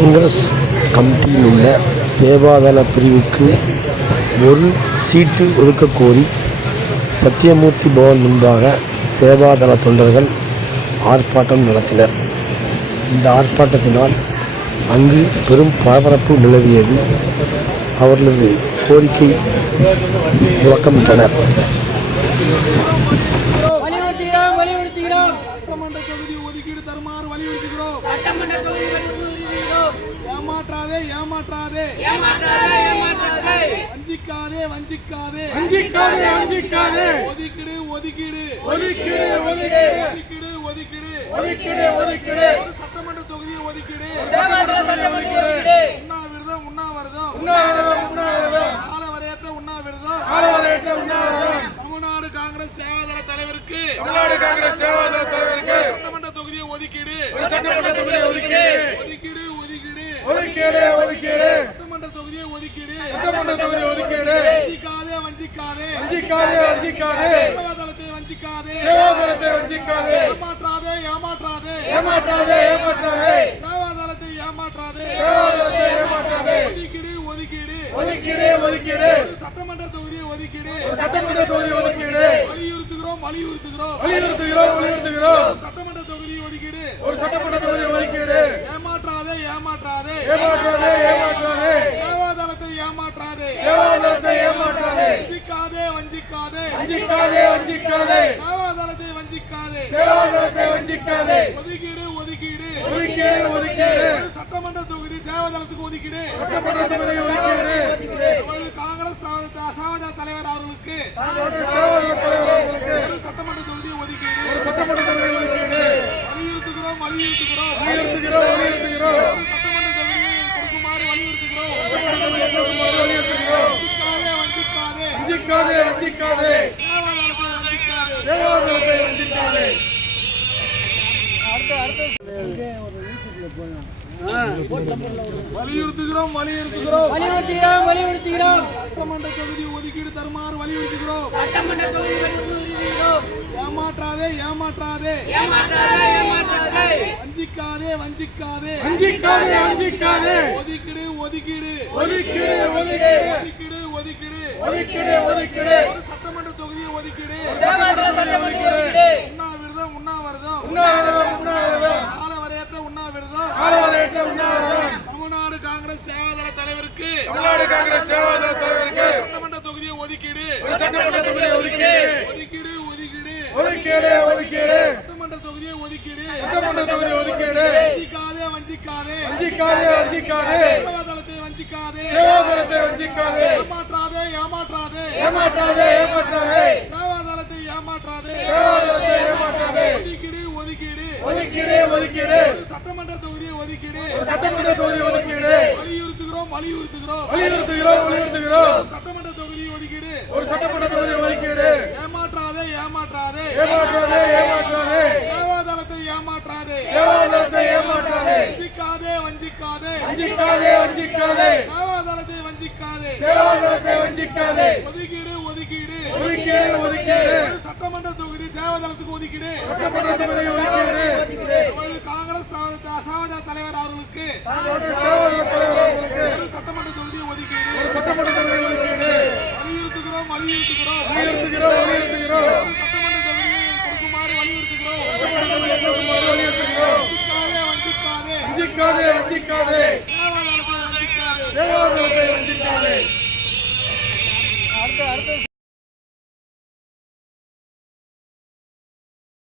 காங்கிரஸ் கமிட்டியில் உள்ள சேவாதள பிரிவுக்கு ஒரு சீட்டு ஒதுக்கக் கோரி சத்தியமூர்த்தி பவன் முன்பாக சேவாதள தொண்டர்கள் ஆர்ப்பாட்டம் நடத்தினர். இந்த ஆர்ப்பாட்டத்தினால் அங்கு பெரும் பரபரப்பு நிலவியது. அவர்களது கோரிக்கை முழக்கமிட்டனர். ஏமாற்றாதே வஞ்சிக்காதே ஒதுக்கீடு சட்டமன்ற தொகுதியை ஒதுக்கீடு உண்ணாவிரதம் காலவரையற்ற உண்ணாவிரதம் தமிழ்நாடு காங்கிரஸ் சேவாதள தலைவருக்கு சட்டமன்ற தொகுதியை ஒதுக்கீடு சட்டமன்ற தொகுதியை ஒதுக்கீடு வஞ்சிக்காதே சேவாதளத்தை வஞ்சிக்காதே ஏமாற்றாதே சேவாதளத்தை ஏமாற்றாதே ஒதுக்கீடு சட்டமன்ற தொகுதியை ஒதுக்கீடு வலியுறுத்துகிறோம் சட்டமன்ற தொகுதி ஒதுக்கீடு ஏமாற்றாதே சேவாதளத்தை ஏமாற்றாதே வஞ்சிக்காதே சேவாதளத்தை வஞ்சிக்காதே ஒதுக்கீடு சட்டமன்ற தொகுதி சேவாதளத்துக்கு ஒதுக்கீடு காங்கிரஸ் சேவாதள தலைவர் அவர்களுக்கு சட்டமன்ற தொகுதி ஒதுக்கீடு வலியுறுத்துகிறோம் சட்டமன்ற தொகுதியை கொடுக்குமாறு வலியுறுத்துகிறோம் வஞ்சிக்காதே சேவாதளத்தை வஞ்சிக்காதே வலியுறுத்துகிறோம் சட்டமன்ற தொகுதி ஒதுக்கீடு தருமாறு வலியுறுத்துகிறோம் ஏமாற்றாதே வஞ்சிக்காதே ஒதுக்கீடு சட்டமன்ற தொகுதியை ஒதுக்கீடு உண்ணாவிரதம் காலவரையற்ற உண்ணாவிரதம் தமிழ்நாடு காங்கிரஸ் சேவாதள தலைவருக்கு சட்டமன்ற தொகுதியை ஒதுக்கீடு சட்டமன்ற தொகுதியை ஒதுக்கீடு வஞ்சிக்காதே சேவாதளத்தை வஞ்சிக்காதே ஏமாற்றாதே சேவாதளத்தை ஏமாற்றாதே ஒதுக்கீடு சட்டமன்ற தொகுதியை ஒதுக்கீடு வலியுறுத்துகிறோம் சட்டமன்ற தொகுதி ஒதுக்கீடு ஏமாற்றாதே சேவாதளத்தை ஏமாற்றாதே வஞ்சிக்காதே சேவாதளத்தை வஞ்சிக்காதே ஒதுக்கீடு சட்டமன்ற தொகுதி சேவாதளத்துக்கு ஒதுக்கீடு காங்கிரஸ் சேவாதள தலைவர் அவர்களுக்கு சட்டமன்ற தொகுதியை ஒதுக்கீடு வலியுறுத்துகிறோம் சட்டமன்ற தொகுதியை கொடுக்குமாறு வலியுறுத்துகிறோம் வஞ்சிக்காதே